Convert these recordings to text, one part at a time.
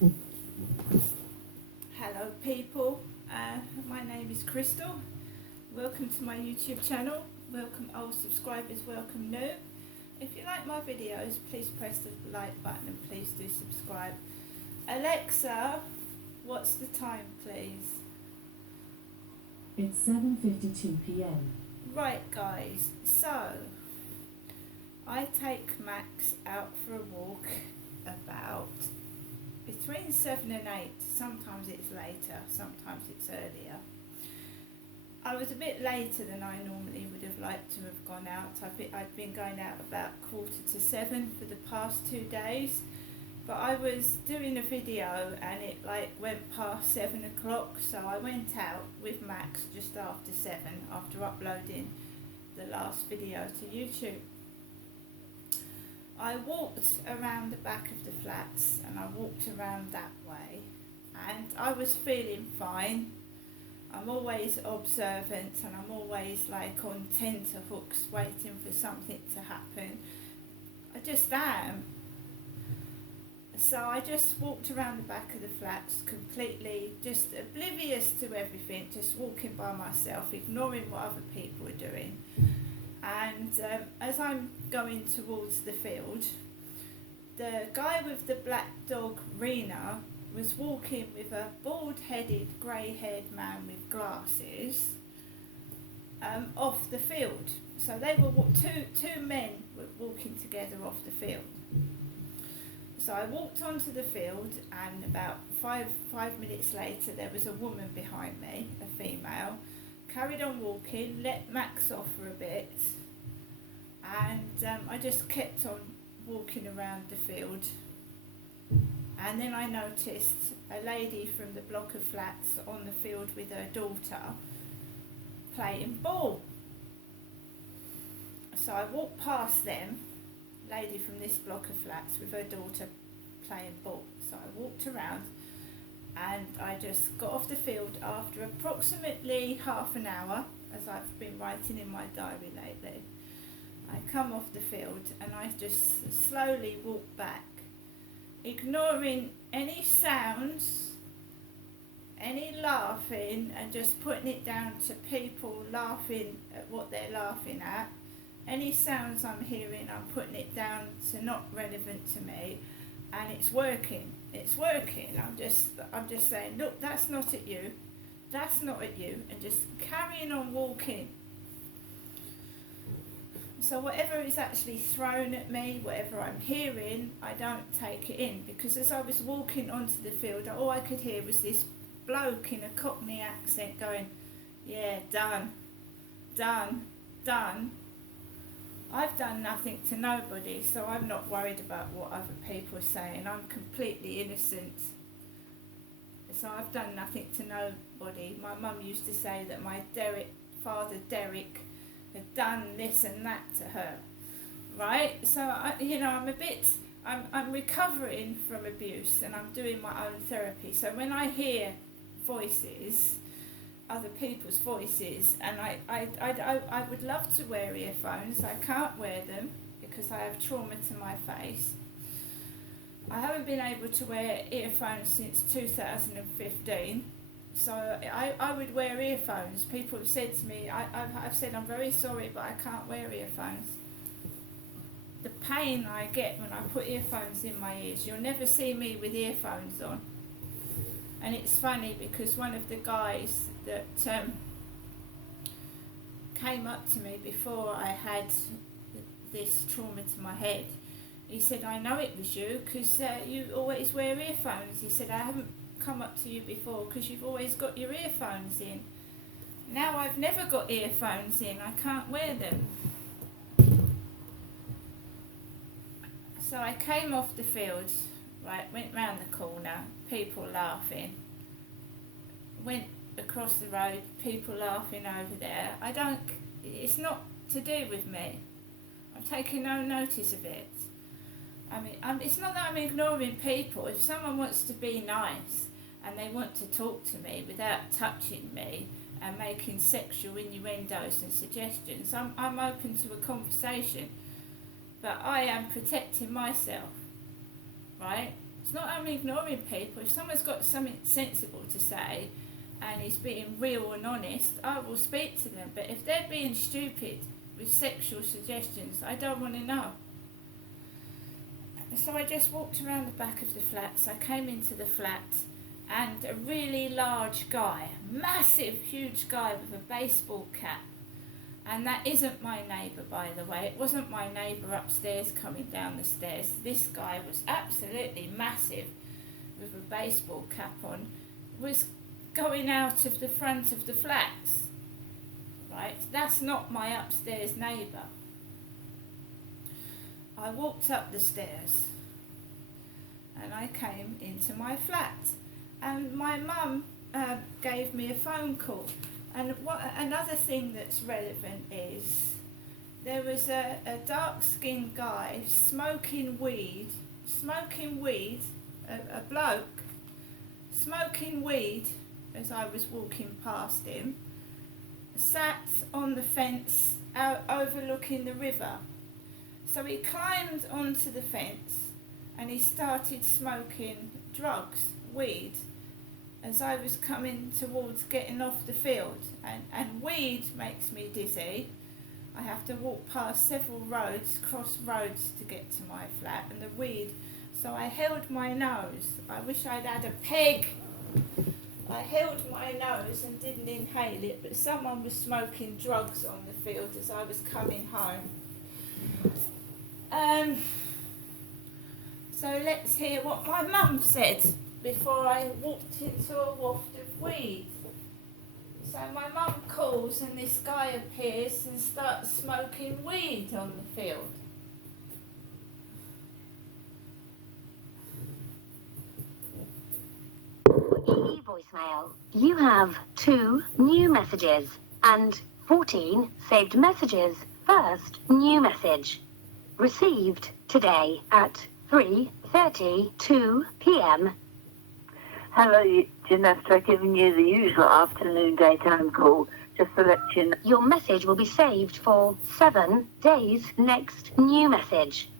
Hello people, my name is Crystal. Welcome to my YouTube channel. Welcome old subscribers, welcome new. If you like my videos, please press the like button and please do subscribe. Alexa, what's the time please? It's 7:52 p.m. Right guys, so I take Max out for a walk about between 7 and 8, sometimes it's later, sometimes it's earlier. I was a bit later than I normally would have liked to have gone out. I'd been going out about 6:45 for the past 2 days, but I was doing a video and it went past 7 o'clock, so I went out with Max just after 7 after uploading the last video to YouTube. I walked around the back of the flats and I walked around that way and I was feeling fine. I'm always observant and I'm always on tenterhooks waiting for something to happen. I just am. So I just walked around the back of the flats completely just oblivious to everything, just walking by myself, ignoring what other people were doing. And as I'm going towards the field, the guy with the black dog, Rena, was walking with a bald-headed, grey-haired man with glasses off the field. So they were two men were walking together off the field. So I walked onto the field, and about five minutes later, there was a woman behind me, a female. Carried on walking, let Max off for a bit, and I just kept on walking around the field. And then I noticed a lady from the block of flats on the field with her daughter playing ball. So I walked past them, lady from this block of flats with her daughter playing ball. So I walked around and I just got off the field after approximately half an hour, as I've been writing in my diary lately. I come off the field and I just slowly walked back, ignoring any sounds, any laughing, and just putting it down to people laughing at what they're laughing at. Any sounds I'm hearing, I'm putting it down to not relevant to me, and it's working. It's working. I'm just saying, look, that's not at you, that's not at you, and just carrying on walking. So whatever is actually thrown at me, whatever I'm hearing, I don't take it in, because as I was walking onto the field, all I could hear was this bloke in a Cockney accent going, yeah, done, done, done. I've done nothing to nobody, so I'm not worried about what other people are saying. I'm completely innocent. So I've done nothing to nobody. My mum used to say that my father Derek had done this and that to her, right? So I'm recovering from abuse and I'm doing my own therapy. So when I hear voices, other people's voices, and I would love to wear earphones. I can't wear them because I have trauma to my face. I haven't been able to wear earphones since 2015. So I would wear earphones. People have said to me, I've said I'm very sorry, but I can't wear earphones. The pain I get when I put earphones in my ears, you'll never see me with earphones on. And it's funny because one of the guys that came up to me before I had this trauma to my head, he said, I know it was you because you always wear earphones. He said, I haven't come up to you before because you've always got your earphones in. Now I've never got earphones in, I can't wear them. So I came off the field, right, went round the corner, people laughing, went across the road, people laughing over there. It's not to do with me. I'm taking no notice of it. I mean, it's not that I'm ignoring people. If someone wants to be nice and they want to talk to me without touching me and making sexual innuendos and suggestions, I'm open to a conversation. But I am protecting myself, right? It's not I'm ignoring people. If someone's got something sensible to say and is being real and honest, I will speak to them. But if they're being stupid with sexual suggestions, I don't want to know. So I just walked around the back of the flats. I came into the flat, and a really large guy, massive, huge guy with a baseball cap. And that isn't my neighbour, by the way. It wasn't my neighbour upstairs coming down the stairs. This guy was absolutely massive with a baseball cap on, was going out of the front of the flats. Right? That's not my upstairs neighbour. I walked up the stairs and I came into my flat, and my mum gave me a phone call. And another thing that's relevant is there was a dark-skinned guy smoking weed, a bloke smoking weed as I was walking past him, sat on the fence out overlooking the river. So he climbed onto the fence and he started smoking drugs, weed, as I was coming towards getting off the field. And weed makes me dizzy. I have to walk past several roads, cross roads to get to my flat, and the weed. So I held my nose. I wish I'd had a peg. I held my nose and didn't inhale it, but someone was smoking drugs on the field as I was coming home. So let's hear what my mum said before I walked into a waft of weed. So my mum calls and this guy appears and starts smoking weed on the field. EE voicemail. You have 2 new messages and 14 saved messages. First new message. Received today at 3:32 p.m. Hello, Janessa, giving you the usual afternoon daytime call, just to let you know. Your message will be saved for 7 days. Next new message.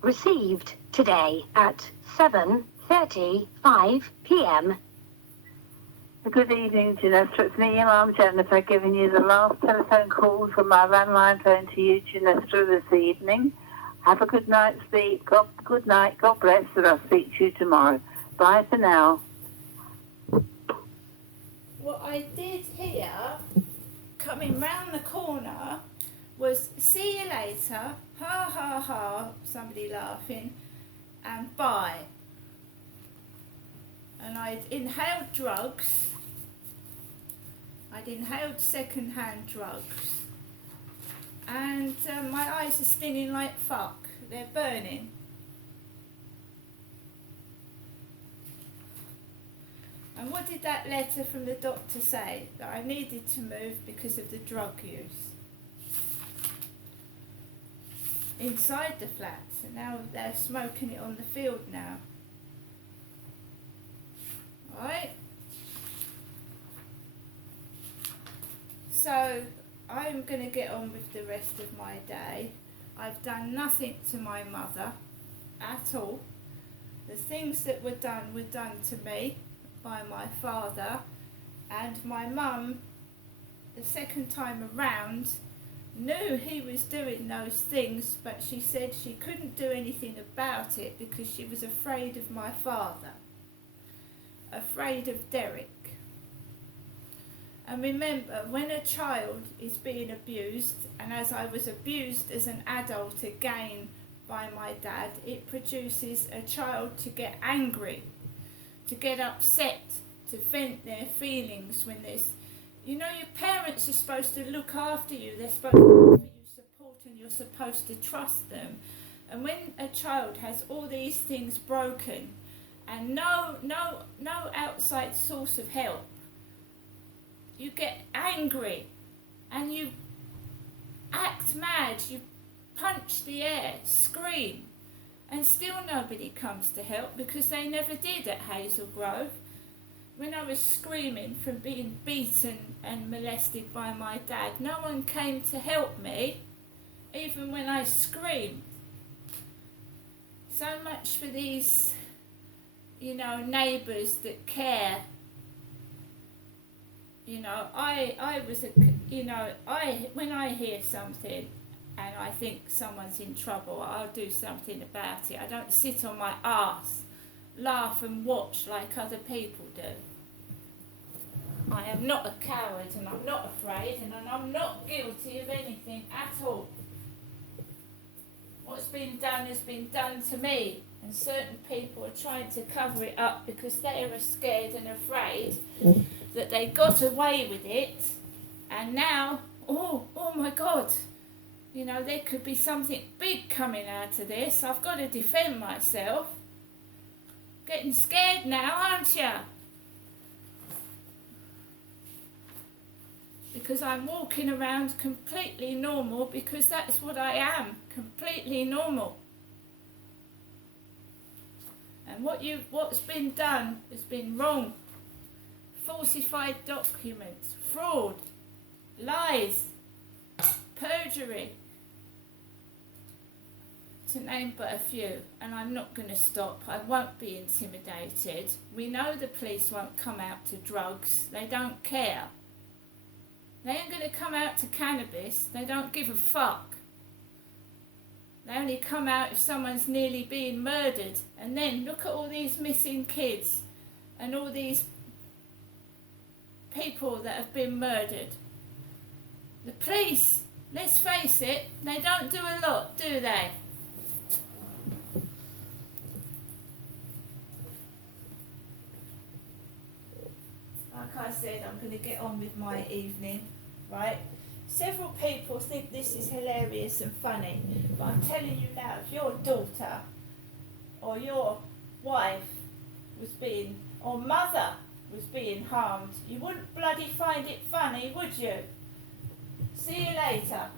Received today at 7:35 p.m. Good evening, Janessa. It's me, your mum, Jennifer, giving you the last telephone call from my landline phone to you, Janessa, this evening. Have a good night's sleep. Good night. God bless, and I'll speak to you tomorrow. Bye for now. What I did here, coming round the corner, was see you later, ha ha ha, somebody laughing, and bye. And I'd inhaled drugs. I'd inhaled second-hand drugs. And my eyes are stinging like fuck. They're burning. And what did that letter from the doctor say? That I needed to move because of the drug use. Inside the flats, and now they're smoking it on the field now. Right? So I'm going to get on with the rest of my day. I've done nothing to my mother at all. The things that were done to me by my father, and my mum, the second time around, knew he was doing those things, but she said she couldn't do anything about it because she was afraid of my father, afraid of Derek. And remember, when a child is being abused, and as I was abused as an adult again by my dad, it produces a child to get angry, to get upset, to vent their feelings when there's, you know, your parents are supposed to look after you, they're supposed to offer you support, and you're supposed to trust them. And when a child has all these things broken and no outside source of help, you get angry and you act mad, you punch the air, scream, and still nobody comes to help, because they never did at Hazel Grove. When I was screaming from being beaten and molested by my dad, no one came to help me, even when I screamed. So much for these, you know, neighbours that care. You know, I was you know, when I hear something and I think someone's in trouble, I'll do something about it. I don't sit on my arse, laugh and watch like other people do. I am not a coward, and I'm not afraid, and I'm not guilty of anything at all. What's been done has been done to me, and certain people are trying to cover it up because they are scared and afraid that they got away with it, and now, oh my God, you know, there could be something big coming out of this. I've got to defend myself. Getting scared now, aren't you? Because I'm walking around completely normal, because that's what I am, completely normal. And what's been done has been wrong. Falsified documents, fraud, lies, perjury, to name but a few. And I'm not going to stop. I won't be intimidated. We know the police won't come out to drugs. They don't care. They ain't going to come out to cannabis. They don't give a fuck. They only come out if someone's nearly being murdered. And then look at all these missing kids and all these people that have been murdered. The police, let's face it, they don't do a lot, do they? Like I said, I'm going to get on with my evening, right? Several people think this is hilarious and funny, but I'm telling you now, if your daughter or your wife was being, or mother was being harmed, you wouldn't bloody find it funny, would you? See you later.